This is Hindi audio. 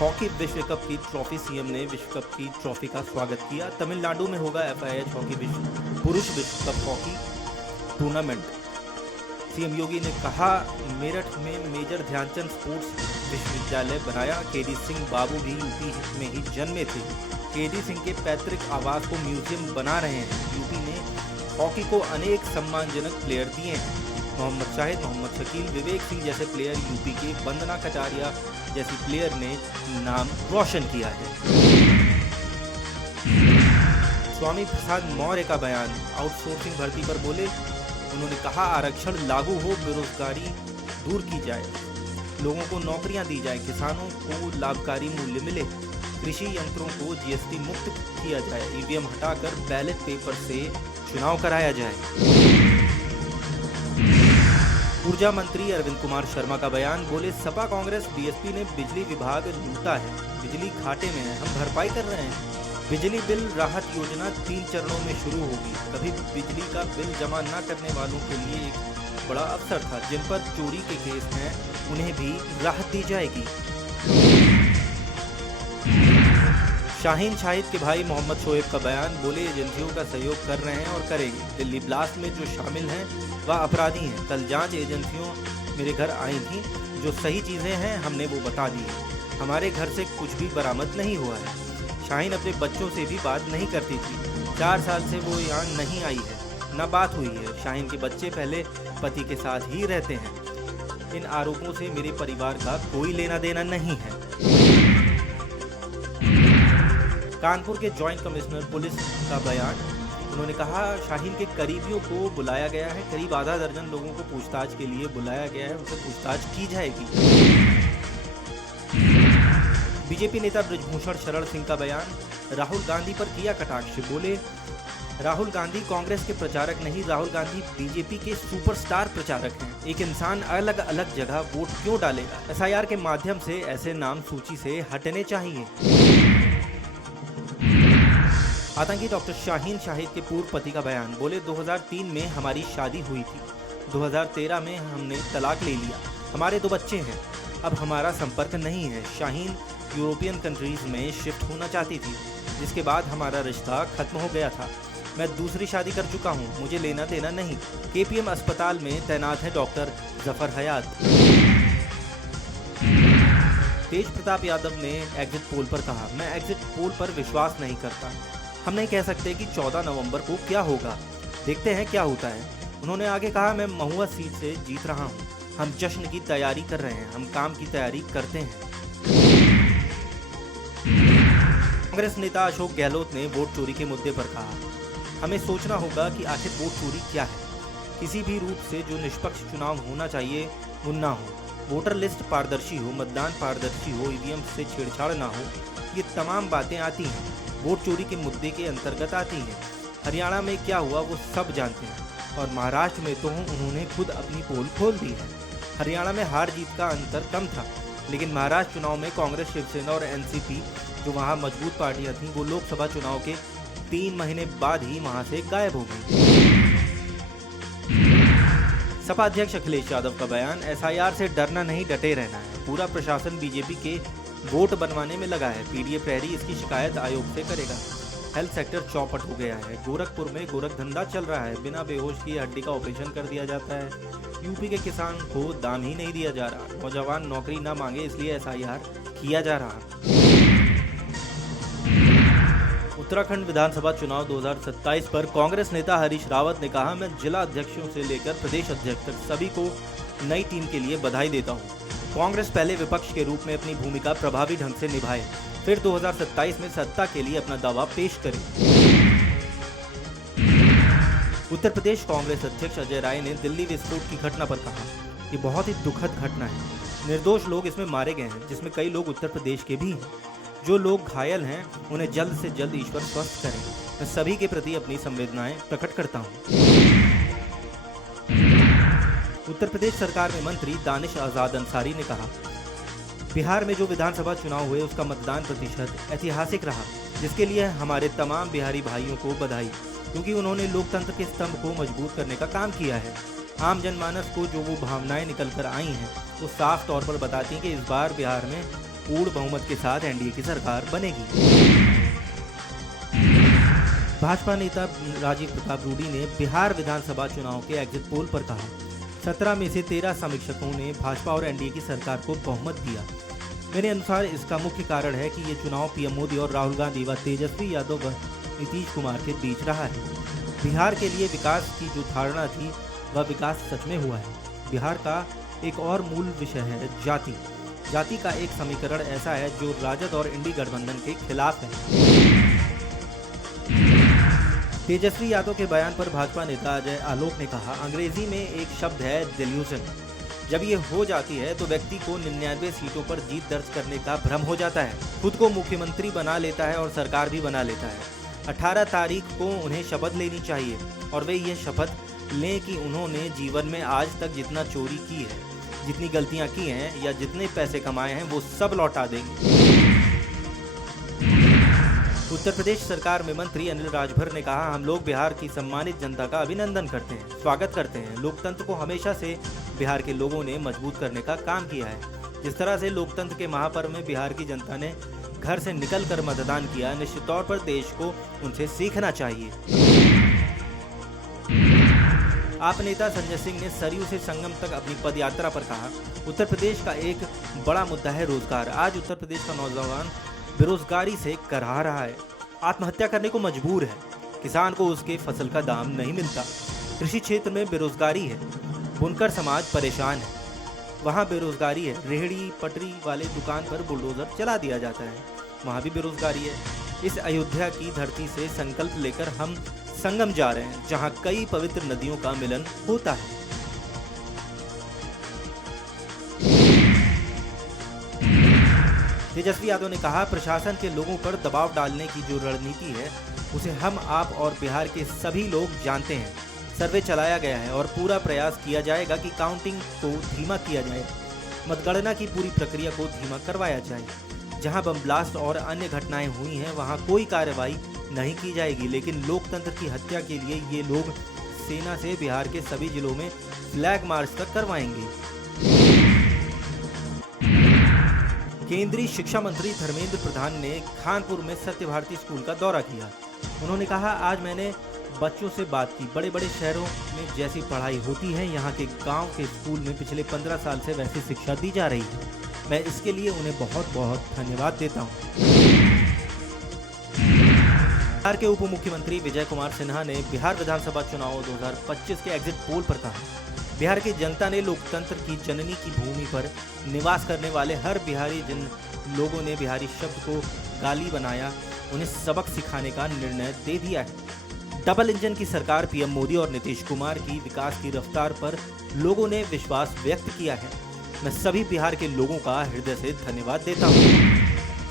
हॉकी विश्व कप की ट्रॉफी। सीएम ने विश्व कप की ट्रॉफी का स्वागत किया। तमिलनाडु में होगा FIH हॉकी पुरुष विश्व कप हॉकी टूर्नामेंट। सीएम योगी ने कहा, मेरठ में मेजर ध्यानचंद स्पोर्ट्स विश्वविद्यालय बनाया। केडी सिंह बाबू भी यूपी में ही जन्मे थे। केडी सिंह के पैतृक आवास को म्यूजियम बना रहे हैं। यूपी ने हॉकी को अनेक सम्मानजनक प्लेयर दिए हैं। मोहम्मद शाहिद, मोहम्मद शकील, विवेक सिंह जैसे प्लेयर, यूपी के वंदना कटारिया जैसी प्लेयर ने नाम रोशन किया है। स्वामी प्रसाद मौर्य का बयान। आउटसोर्सिंग भर्ती पर बोले, उन्होंने कहा, आरक्षण लागू हो, बेरोजगारी दूर की जाए, लोगों को नौकरियां दी जाए, किसानों को लाभकारी मूल्य मिले, कृषि यंत्रों को GST मुक्त किया जाए, EVM हटाकर बैलेट पेपर से चुनाव कराया जाए। ऊर्जा मंत्री अरविंद कुमार शर्मा का बयान। बोले, सपा कांग्रेस BSP ने बिजली विभाग लूटा है, बिजली घाटे में है, हम भरपाई कर रहे हैं। बिजली बिल राहत योजना 3 चरणों में शुरू होगी। कभी बिजली का बिल जमा न करने वालों के लिए एक बड़ा अवसर था। जिन पर चोरी के केस हैं उन्हें भी राहत दी जाएगी। शाहीन शाहिद के भाई मोहम्मद शोएब का बयान। बोले, एजेंसियों का सहयोग कर रहे हैं और करेंगे। दिल्ली ब्लास्ट में जो शामिल हैं वह अपराधी हैं। कल जांच एजेंसियों मेरे घर आई थी, जो सही चीज़ें हैं हमने वो बता दी है। हमारे घर से कुछ भी बरामद नहीं हुआ है। शाहीन अपने बच्चों से भी बात नहीं करती थी। 4 साल से वो यहाँ नहीं आई है, न बात हुई है। शाहीन के बच्चे पहले पति के साथ ही रहते हैं। इन आरोपों से मेरे परिवार का कोई लेना देना नहीं है। कानपुर के जॉइंट कमिश्नर पुलिस का बयान। उन्होंने कहा, शाहीन के करीबियों को बुलाया गया है। करीब आधा दर्जन लोगों को पूछताछ के लिए बुलाया गया है, उनसे पूछताछ की जाएगी। बीजेपी नेता बृजभूषण शरण सिंह का बयान। राहुल गांधी पर किया कटाक्ष। बोले, राहुल गांधी कांग्रेस के प्रचारक नहीं, राहुल गांधी बीजेपी के सुपरस्टार प्रचारक हैं। एक इंसान अलग अलग जगह वोट क्यों डालेगा? SIR के माध्यम से ऐसे नाम सूची से हटने चाहिए। आतंकी डॉक्टर शाहीन शाहिद के पूर्व पति का बयान। बोले, 2003 में हमारी शादी हुई थी, 2013 में हमने तलाक ले लिया, हमारे 2 बच्चे हैं, अब हमारा संपर्क नहीं है। शाहीन यूरोपियन कंट्रीज में शिफ्ट होना चाहती थी, जिसके बाद हमारा रिश्ता खत्म हो गया था। मैं दूसरी शादी कर चुका हूँ, मुझे लेना देना नहीं। KPM अस्पताल में तैनात है डॉक्टर जफर हयात। तेज प्रताप यादव ने एग्जिट पोल पर कहा, मैं एग्जिट पोल पर विश्वास नहीं करता। हम नहीं कह सकते कि 14 नवंबर को क्या होगा, देखते हैं क्या होता है। उन्होंने आगे कहा, मैं महुआ सीट से जीत रहा हूं, हम जश्न की तैयारी कर रहे हैं, हम काम की तैयारी करते हैं। कांग्रेस नेता अशोक गहलोत ने वोट चोरी के मुद्दे पर कहा, हमें सोचना होगा कि आखिर वोट चोरी क्या है। किसी भी रूप से जो निष्पक्ष चुनाव होना चाहिए वो ना हो। वोटर लिस्ट पारदर्शी हो, मतदान पारदर्शी हो, EVM से छेड़छाड़ ना हो, ये तमाम बातें आती हैं, वोट चोरी के मुद्दे के अंतर्गत आती हैं। हरियाणा में क्या हुआ वो सब जानते हैं, और महाराष्ट्र में तो उन्होंने खुद अपनी पोल खोल दी है। हरियाणा में हार जीत का अंतर कम था, लेकिन महाराष्ट्र चुनाव में कांग्रेस, शिवसेना और NCP जो वहाँ मजबूत पार्टियां थीं, वो लोकसभा चुनाव के 3 महीने बाद ही वहाँ से गायब हो गई। सपा अध्यक्ष अखिलेश यादव का बयान। SIR से डरना नहीं, डटे रहना है। पूरा प्रशासन बीजेपी के वोट बनवाने में लगा है। PDF प्रहरी इसकी शिकायत आयोग से करेगा। हेल्थ सेक्टर चौपट हो गया है। गोरखपुर में गोरख धंधा चल रहा है। बिना बेहोश किए हड्डी का ऑपरेशन कर दिया जाता है। यूपी के किसान को दाम ही नहीं दिया जा रहा। नौजवान नौकरी न मांगे इसलिए SIR किया जा रहा। उत्तराखंड विधानसभा चुनाव 2027 पर कांग्रेस नेता हरीश रावत ने कहा, मैं जिला अध्यक्षों से लेकर प्रदेश अध्यक्ष तक सभी को नई टीम के लिए बधाई देता हूं। कांग्रेस पहले विपक्ष के रूप में अपनी भूमिका प्रभावी ढंग से निभाए, फिर 2027 में सत्ता के लिए अपना दावा पेश करे। उत्तर प्रदेश कांग्रेस अध्यक्ष अजय राय ने दिल्ली विस्फोट की घटना पर कहा, ये बहुत ही दुखद घटना है। निर्दोष लोग इसमें मारे गए हैं, जिसमें कई लोग उत्तर प्रदेश के भी हैं। जो लोग घायल हैं उन्हें जल्द से जल्द ईश्वर स्वस्थ करें। मैं सभी के प्रति अपनी संवेदनाएं प्रकट करता हूं। उत्तर प्रदेश सरकार में मंत्री दानिश आजाद अंसारी ने कहा, बिहार में जो विधानसभा चुनाव हुए उसका मतदान प्रतिशत ऐतिहासिक रहा, जिसके लिए हमारे तमाम बिहारी भाइयों को बधाई, क्योंकि उन्होंने लोकतंत्र के स्तंभ को मजबूत करने का काम किया है। आम जनमानस को जो वो भावनाएं निकल कर आई हैं वो साफ तौर पर बताती हैं कि इस बार बिहार में पूर्ण बहुमत के साथ एनडीए की सरकार बनेगी। भाजपा नेता राजीव प्रताप रूडी ने बिहार विधानसभा चुनाव के एग्जिट पोल पर कहा, 17 में से 13 समीक्षकों ने भाजपा और एनडीए की सरकार को बहुमत दिया। मेरे अनुसार इसका मुख्य कारण है कि ये चुनाव पीएम मोदी और राहुल गांधी व तेजस्वी यादव व नीतीश कुमार के बीच रहा है। बिहार के लिए विकास की जो धारणा थी वह विकास सच में हुआ है। बिहार का एक और मूल विषय है जाति। जाति का एक समीकरण ऐसा है जो राजद और इंडी गठबंधन के खिलाफ है। तेजस्वी यादव के बयान पर भाजपा नेता अजय आलोक ने कहा, अंग्रेजी में एक शब्द है डिल्यूजन। जब ये हो जाती है तो व्यक्ति को 99 सीटों पर जीत दर्ज करने का भ्रम हो जाता है, खुद को मुख्यमंत्री बना लेता है और सरकार भी बना लेता है। 18 तारीख को उन्हें शपथ लेनी चाहिए और वे ये शपथ लें कि उन्होंने जीवन में आज तक जितना चोरी की है, जितनी गलतियां की हैं या जितने पैसे कमाए हैं वो सब लौटा देंगे। उत्तर प्रदेश सरकार में मंत्री अनिल राजभर ने कहा, हम लोग बिहार की सम्मानित जनता का अभिनंदन करते हैं, स्वागत करते हैं। लोकतंत्र को हमेशा से बिहार के लोगों ने मजबूत करने का काम किया है। जिस तरह से लोकतंत्र के महापर्व में बिहार की जनता ने घर से निकलकर मतदान किया, निश्चित तौर पर देश को उनसे सीखना चाहिए। आप नेता संजय सिंह ने सरयू से संगम तक अपनी पदयात्रा पर कहा, उत्तर प्रदेश का एक बड़ा मुद्दा है रोजगार। आज उत्तर प्रदेश का नौजवान बेरोजगारी से कराह रहा है, आत्महत्या करने को मजबूर है। किसान को उसके फसल का दाम नहीं मिलता। कृषि क्षेत्र में बेरोजगारी है, बुनकर समाज परेशान है, वहाँ बेरोजगारी है। रेहड़ी पटरी वाले दुकान पर बुलडोजर चला दिया जाता है, वहाँ भी बेरोजगारी है। इस अयोध्या की धरती से संकल्प लेकर हम संगम जा रहे हैं, जहाँ कई पवित्र नदियों का मिलन होता है। तेजस्वी यादव ने कहा, प्रशासन के लोगों पर दबाव डालने की जो रणनीति है उसे हम, आप और बिहार के सभी लोग जानते हैं। सर्वे चलाया गया है और पूरा प्रयास किया जाएगा कि काउंटिंग को धीमा किया जाए, मतगणना की पूरी प्रक्रिया को धीमा करवाया जाए। जहां बम ब्लास्ट और अन्य घटनाएं हुई हैं वहां कोई कार्रवाई नहीं की जाएगी, लेकिन लोकतंत्र की हत्या के लिए ये लोग सेना से बिहार के सभी जिलों में फ्लैग मार्च तक करवाएंगे। केंद्रीय शिक्षा मंत्री धर्मेंद्र प्रधान ने खानपुर में सत्य भारती स्कूल का दौरा किया। उन्होंने कहा, आज मैंने बच्चों से बात की। बड़े बड़े शहरों में जैसी पढ़ाई होती है, यहाँ के गांव के स्कूल में पिछले 15 साल से वैसी शिक्षा दी जा रही है। मैं इसके लिए उन्हें बहुत बहुत धन्यवाद देता हूँ। बिहार के उप मुख्यमंत्री विजय कुमार सिन्हा ने बिहार विधानसभा चुनाव 2025 के एग्जिट पोल पर कहा, बिहार की जनता ने लोकतंत्र की जननी की भूमि पर निवास करने वाले हर बिहारी, जिन लोगों ने बिहारी शब्द को गाली बनाया, उन्हें सबक सिखाने का निर्णय दे दिया है। डबल इंजन की सरकार पीएम मोदी और नीतीश कुमार की विकास की रफ्तार पर लोगों ने विश्वास व्यक्त किया है। मैं सभी बिहार के लोगों का हृदय से धन्यवाद देता हूँ।